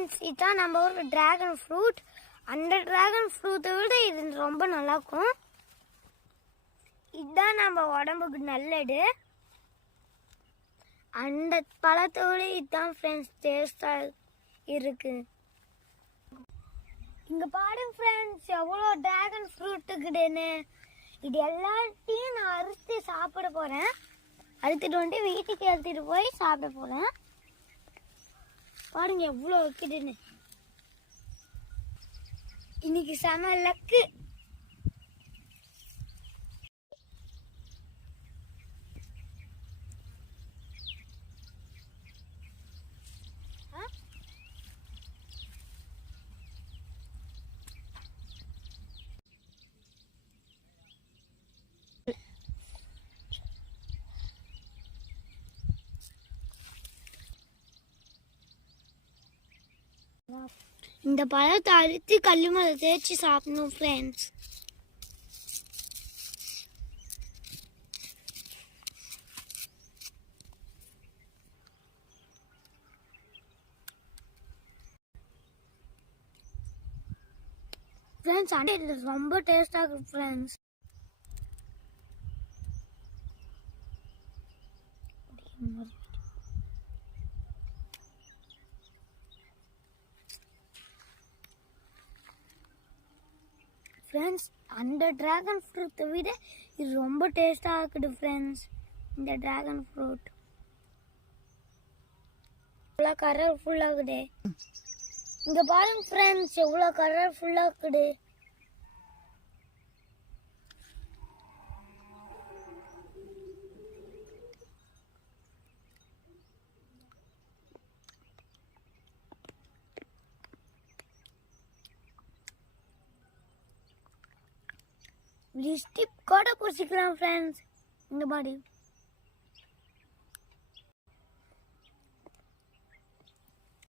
Friends, இதான் நம்ம ஒரு டிராகன் ஃப்ரூட். அந்த டிராகன் ஃப்ரூட்டை விட இது ரொம்ப நல்லாயிருக்கும். இதுதான் நம்ம உடம்புக்கு நல்லது. அந்த பழத்தோடு இதுதான் ஃப்ரெண்ட்ஸ் டேஸ்டாக இருக்கு. இங்கே பாருங்க ஃப்ரெண்ட்ஸ், எவ்வளோ டிராகன் ஃப்ரூட் இருக்குதுன்னு. இது எல்லாத்தையும் நான் அறுத்து சாப்பிட போகிறேன். அறுத்துட்டு வந்துட்டு வீட்டுக்கு எடுத்துகிட்டு போய் சாப்பிட போகிறேன். பாருங்க எவ்வளோ இருக்குதுன்னு. இன்னைக்கு செம லக்கு. இந்த பழத்தை அறுத்து கல்லு மேலே தேய்ச்சி சாப்பிடணும் ஃப்ரெண்ட்ஸ். ஃப்ரெண்ட்ஸ் ஆனால் இது ரொம்ப டேஸ்டாக இருக்கும் ஃப்ரெண்ட்ஸ். ஃப்ரெண்ட்ஸ் அந்த டிராகன் ஃப்ரூட்டை விட இது ரொம்ப டேஸ்டாக இருக்குது ஃப்ரெண்ட்ஸ். இந்த டிராகன் ஃப்ரூட் எவ்வளோ கலர்ஃபுல்லாக இருக்குது. இங்கே பாருங்க ஃப்ரெண்ட்ஸ், எவ்வளோ கலர்ஃபுல்லாக இருக்குது. லிப்ஸ்டிக் கூட பூசிக்கலாம் ஃப்ரெண்ட்ஸ் இந்த மாதிரி.